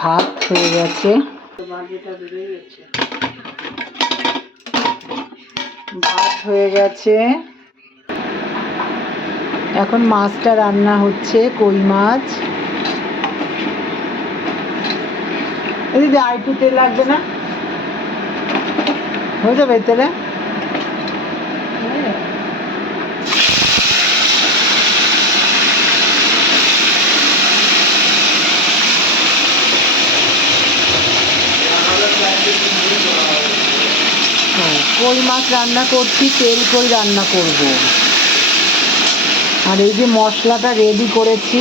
ভাত হয়ে গেছে, ভাত হয়ে গেছে। এখন মাছটা রান্না হচ্ছে, কই মাছ। দিদি আর একটু তেল লাগবে না? হয়ে যাবে তেলে? কই মাছ রান্না করছি, তেল কই রান্না করব। আর এই যে মশলাটা রেডি করেছি,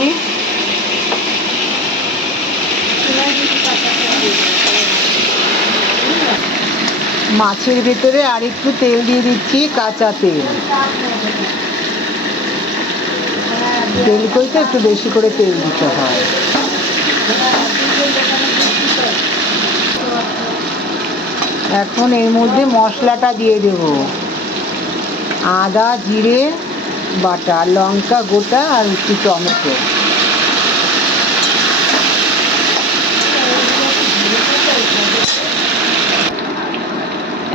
মাছের ভেতরে আর একটু তেল দিয়ে দিচ্ছি, কাঁচা তেল। তেল কইতে একটু বেশি করে তেল দিতে হয়। এখন এর মধ্যে মশলাটা দিয়ে দেব, আদা জিরে বাটা, লঙ্কা গোটা আর একটু টমেটো।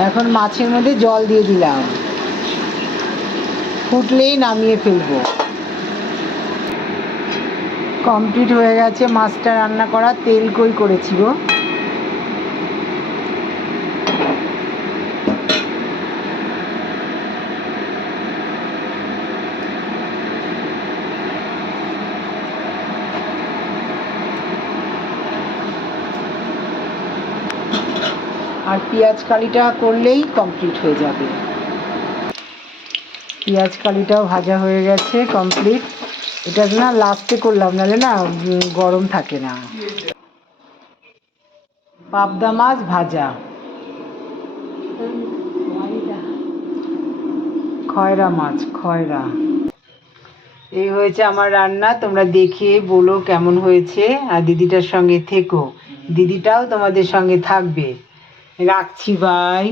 এখন মাছের মধ্যে জল দিয়ে দিলাম, ফুটলেই নামিয়ে ফেলবো। কমপ্লিট হয়ে গেছে মাছটা রান্না করা। তেল কই করেছি গো। আর পেঁয়াজ কালিটা করলেই কমপ্লিট হয়ে যাবে। পেঁয়াজ কালিটাও ভাজা হয়ে গেছে, কমপ্লিট। এটা না লাস্টে করলাম, নাহলে না গরম থাকে না। পাবদা মাছ ভাজা, খয়রা মাছ, খয়রা। এই হয়েছে আমার রান্না। তোমরা দেখে বলো কেমন হয়েছে, আর দিদিটার সঙ্গে থেকো, দিদিটাও তোমাদের সঙ্গে থাকবে। রাখছি, বাই।